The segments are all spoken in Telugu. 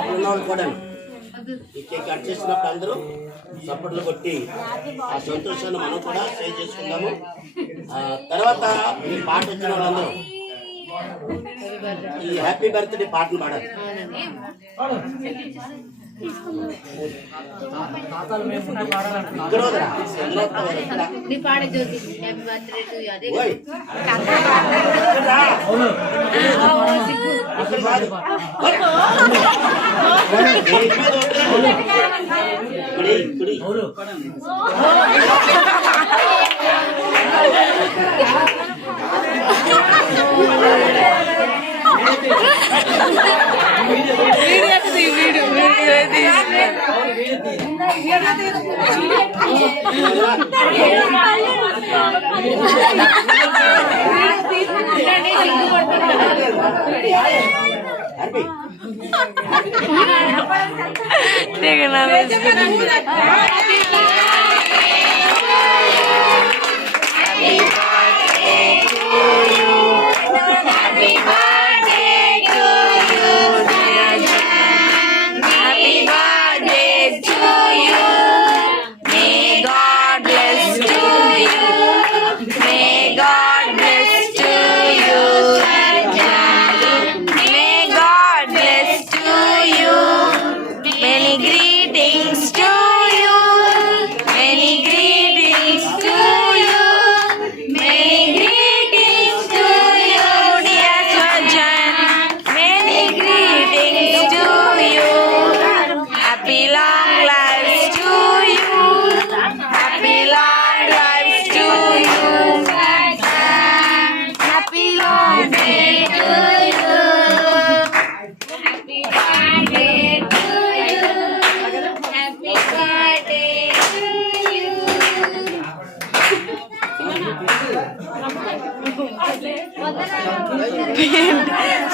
ఉన్నవాళ్ళు కూడా ఈ కేక్ కట్ చేసినప్పుడు అందరూ చప్పట్లు కొట్టి ఆ సంతోషాన్ని మనం కూడా షేర్ చేసుకుందాము. తర్వాత ఈ పాట వచ్చిన వాళ్ళందరూ ఈ హ్యాపీ బర్త్డే పాటను పాడాలి.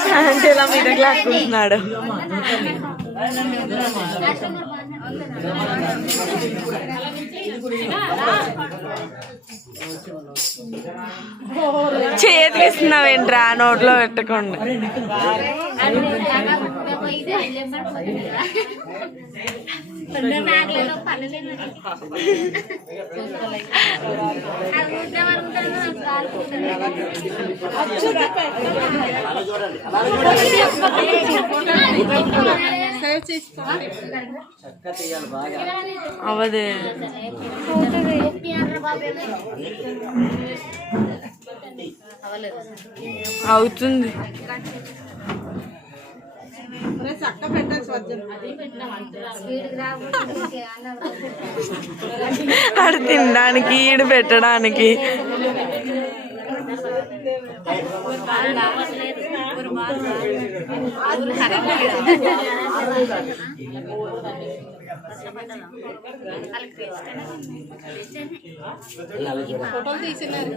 శాంతిలా మీద లాక్కుంటున్నాడు. చేతికిస్తున్నావేంట్రా నోట్లో పెట్టకుండా. అవదు అవుతుంది. అది తినడానికి ఈడు పెట్టడానికి ఫోటోలు తీసినారు.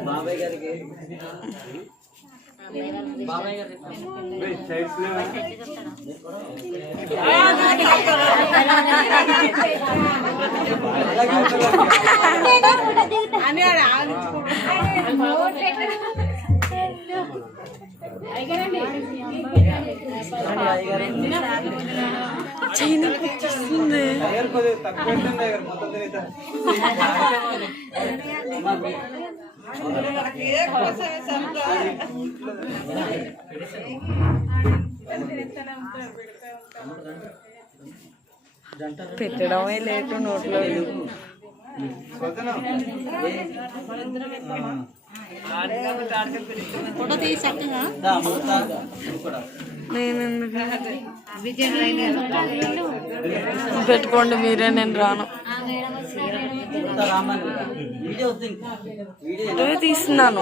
పెట్టడమే లేటు నోట్లో. పెట్టుకోండి మీరే, నేను రాను. తీస్తున్నాను.